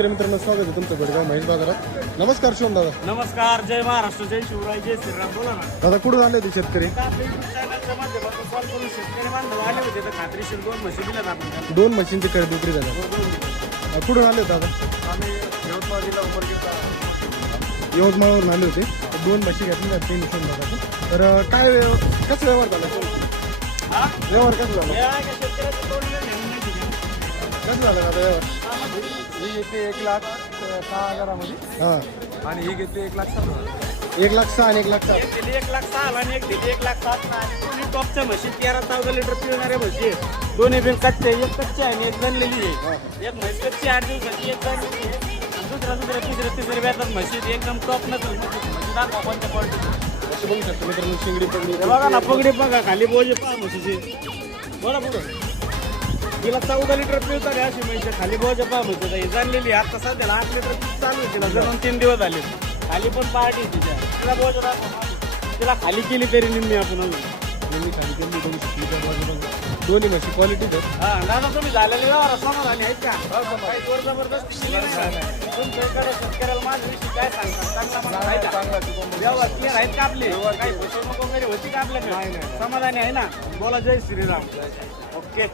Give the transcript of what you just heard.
मित्रांनो स्वागत आहे तुमचं महेश बाजारात. नमस्कार शिवम दादा. नमस्कार जय महाराष्ट्र जय शिवराय जय श्रीराम. बोला ना. दादा कुठून आले होते शेतकरी? आता आपल्या YouTube चॅनलच्या माध्यमातून कॉल करून शेतकरी बांधव आले होते. तर खात्रीशीर दोन म्हशी दिल्यात आपण. त्यांना. दोन मशीनची खरेदी विक्री झाल्या हो, दोन दिले. अं, कुठून आले होते दादा? आम्ही यवतमाळ जिल्हा यवतमाळवरून आले होते. तर दोन तीन शिवम दादा तर अं, काय व्यव- कसं व्यवहार झाला? व्यवहार कसं झाला? शेतकऱ्याचं नाही नाही दिलं. कसं झालं व्यवहार ही घेते एक लाख अ, सहा हजारामध्ये. हां. आणि ही घेते एक लाख सात हजार. एक लाख सहा आणि एक लाख सात. एक दिली एक लाख सहा आणि एक दिली एक लाख सात. आणि दोन्ही टॉपच्या म्हशी तेरा चौदा लिटर पिळणाऱ्या म्हशी. दोन्ही बिल कच्चे आहे. एक कच्चे आहे आणि एक बनलेली आहे. एक म्हैस कच्ची आठ दिवसाची एक बनलेली आहे. आणि दुसऱ्या दुसऱ्या तिसऱ्या तिसऱ्या व्याजात म्हशी आहेत. एकदम टॉप नसेल म्हशी दाखवा कोणत्या क्वालिटी असं बघू शकतो मित्रांनो शिंगडी पगडी बघा ना पगडी बघा खाली बोजे पहा म्हशीचे. पुढं. तिला चौदा लिटर पिळतात अशी म्हशी. खाली बोजे पहा म्हशी ही जाणलेली. आता सध्याला आठ लिटर दूध चालू आहे तिला. जणून तीन दिवस झाले. खाली पण पार्टी तिच्या. तिला बोजे दाखवा मागे. तिला खाली केली तरी निम्मी आपण अजून. नेहमी खाली केली बाजूला दोन्ही म्हशी क्वालिटी हा दादा तुम्ही झालेले व्यवहार समाधानी आहेत का? काही जोर जबरदस्ती केली नाही. तुमच्याकडे शेतकऱ्याला माझ्या विषयी काय सांगतात? चांगला मला आहे का? व्यवहार क्लिअर आहेत का आपले? काही फसवणूक वगैरे होती का आपल्याकडे? समाधानी आहे ना? बोला जय श्रीराम. ओके.